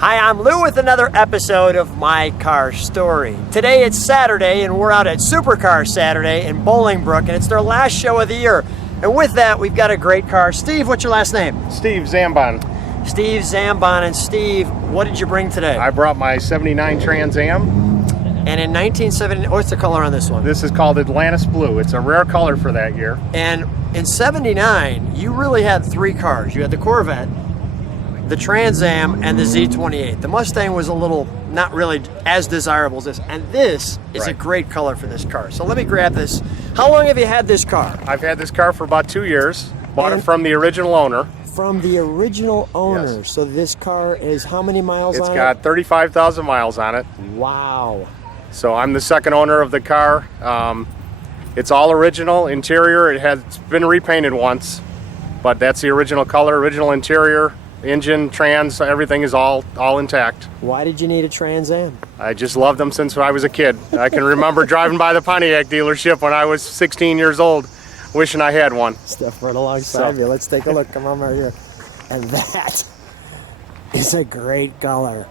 Hi, I'm Lou with another episode of My Car Story. Today it's Saturday and we're out at Supercar Saturday in Bolingbrook, and it's their last show of the year. And with that, we've got a great car. Steve, what's your last name? Steve Zambon. Steve Zambon. And Steve, what did you bring today? I brought my 79 Trans Am. And in 1970, what's the color on this one? This is called Atlantis Blue. It's a rare color for that year. And in 79, you really had three cars. You had the Corvette, the Trans Am, and the Z28. The Mustang was a little not really as desirable as this, and this is a great color for this car. So let me grab this. How long have you had this car? I've had this car for about 2 years. Bought it from the original owner. From the original owner. Yes. So this car is how many miles on it? It's got 35,000 miles on it. Wow. So I'm the second owner of the car. It's all original interior. It has been repainted once, but that's the original color, original interior. Engine, trans, everything is all intact. Why did you need a Trans Am? I just loved them since I was a kid. I can remember driving by the Pontiac dealership when I was 16 years old, wishing I had one. Steph right alongside you. Let's take a look. Come on right here. And that is a great color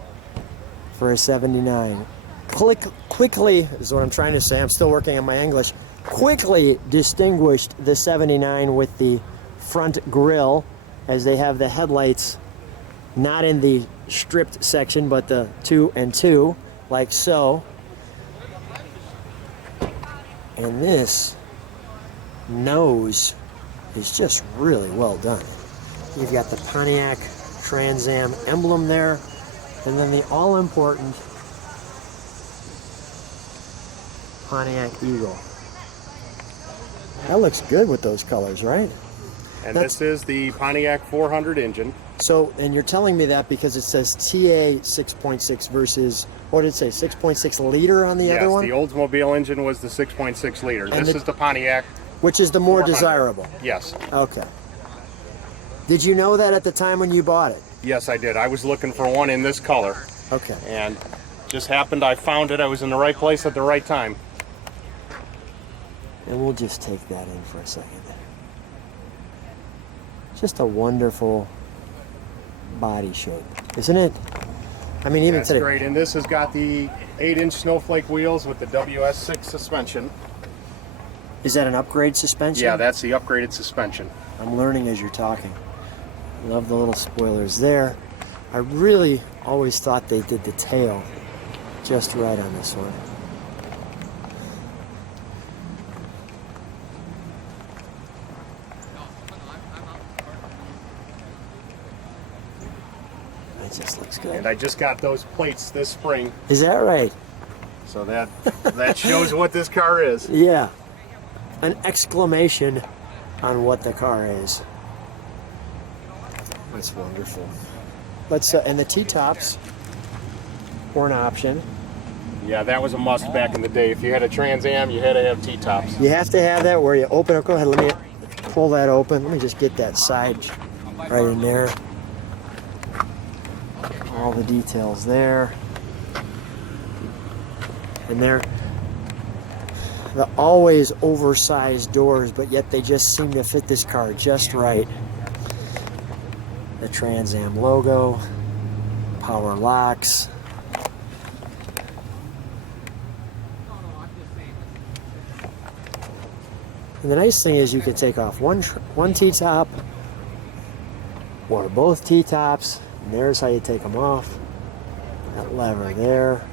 for a 79. Quickly is what I'm trying to say. I'm still working on my English. Quickly distinguished the 79 with the front grille, as they have the headlights not in the stripped section, but the 2 and 2, like so. And this nose is just really well done. You've got the Pontiac Trans Am emblem there, and then the all-important Pontiac Eagle. That looks good with those colors, right? And this is the Pontiac 400 engine. So, and you're telling me that because it says TA 6.6 versus, what did it say, 6.6 liter on the other one? Yes, the Oldsmobile engine was the 6.6 liter. And this is the Pontiac. Which is the more 400. desirable? Yes. Okay. Did you know that at the time when you bought it? Yes, I did. I was looking for one in this color. Okay. And just happened I found it. I was in the right place at the right time. And we'll just take that in for a second. Just a wonderful body shape, isn't it? I mean, even That's today. great. And this has got the 8-inch snowflake wheels with the WS6 suspension. Is that an upgrade suspension? Yeah, that's the upgraded suspension. I'm learning as you're talking. Love the little spoilers there. I really always thought they did the tail just right on this one. It just looks good. And I just got those plates this spring. Is that right? So that shows what this car is. Yeah. An exclamation on what the car is. That's wonderful. Let's and the T-tops were an option. Yeah, that was a must back in the day. If you had a Trans Am, you had to have T-tops. You have to have that where you open it. Go ahead, let me pull that open. Let me just get that side right in there. All the details there. And they're the always oversized doors, but yet they just seem to fit this car just right. The Trans Am logo, power locks. And the nice thing is you can take off one T-top or both T-tops, and there's how you take them off. That lever there.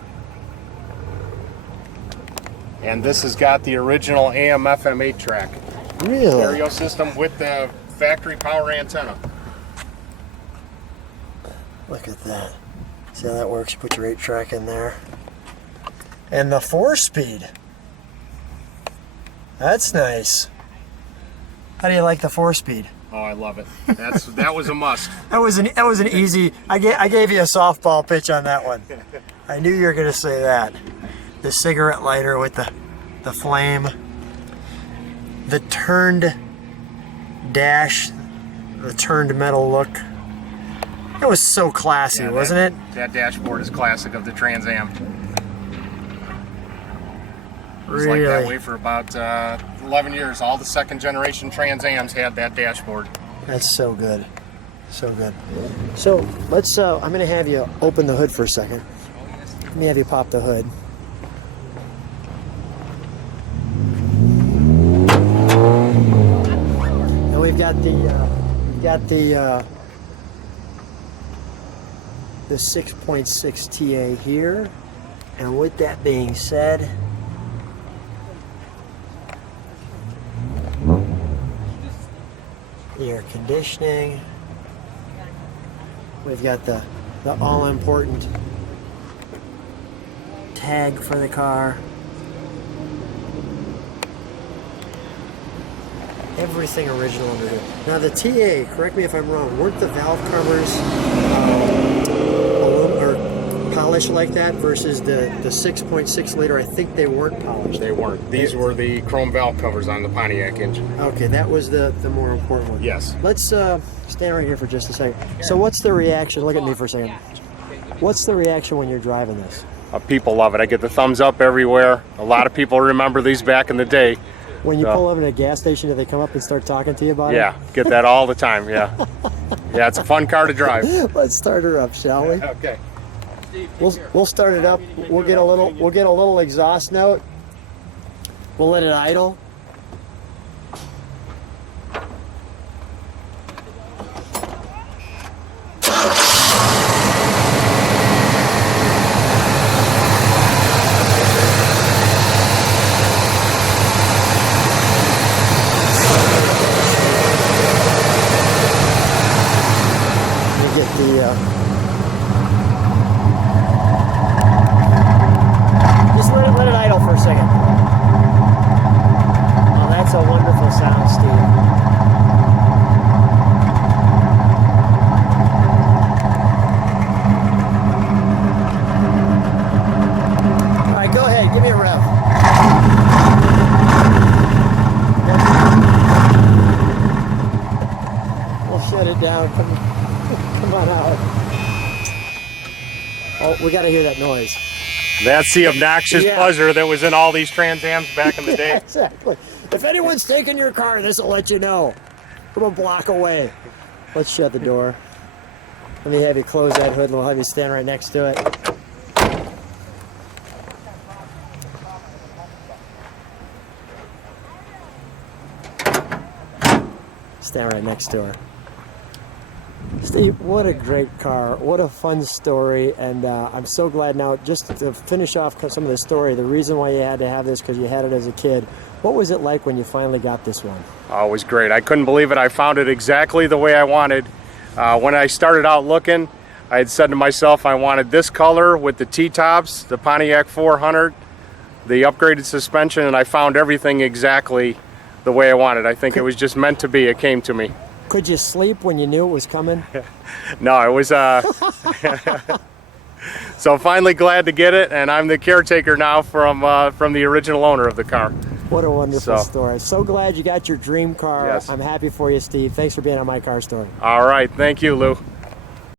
And this has got the original AM/FM 8-track. Really? Stereo system with the factory power antenna. Look at that. See how that works? You put your 8-track in there. And the 4-speed. That's nice. How do you like the 4-speed? Oh, I love it. That was a must. That was an easy. I gave you a softball pitch on that one. I knew you were going to say that. The cigarette lighter with the flame. The turned dash, the turned metal look. It was so classy, wasn't it? That dashboard is classic of the Trans Am. It was Really? like that way for about 11 years. All the second generation Trans Ams had that dashboard. That's so good. So good. So let's, I'm going to have you open the hood for a second. Let me have you pop the hood. And we've got the 6.6 TA here. And with that being said, air conditioning. We've got the all-important tag for the car. Everything original under here. Now the TA, correct me if I'm wrong, weren't the valve covers polished like that versus the 6.6 liter? I think they weren't polished. They weren't. These were the chrome valve covers on the Pontiac engine. Okay, that was the more important one. Yes. Let's stand right here for just a second. So what's the reaction? Look at me for a second. What's the reaction when you're driving this? People love it. I get the thumbs up everywhere. A lot of people remember these back in the day. When you pull up at a gas station, do they come up and start talking to you about it? Yeah, get that all the time, yeah. Yeah, it's a fun car to drive. Let's start her up, shall we? Okay. We'll start it up. We'll get a little exhaust note. We'll let it idle. Just let it idle for a second. Oh, that's a wonderful sound, Steve. All right, go ahead. Give me a rev. We'll shut it down. Come on out. Oh, we got to hear that noise. That's the obnoxious buzzer that was in all these Trans Ams back in the day. Yeah, exactly. If anyone's taking your car, this will let you know. From a block away. Let's shut the door. Let me have you close that hood and we'll have you stand right next to it. Stand right next to her. Steve, what a great car. What a fun story. And I'm so glad now, just to finish off some of the story, the reason why you had to have this, because you had it as a kid. What was it like when you finally got this one? Oh, it was great. I couldn't believe it. I found it exactly the way I wanted. When I started out looking, I had said to myself I wanted this color with the T-tops, the Pontiac 400, the upgraded suspension, and I found everything exactly the way I wanted. I think it was just meant to be. It came to me. Could you sleep when you knew it was coming? No, it was so finally glad to get it, and I'm the caretaker now from the original owner of the car. What a wonderful story. So glad you got your dream car. Yes. I'm happy for you, Steve. Thanks for being on My Car Story. All right, thank you, Lou.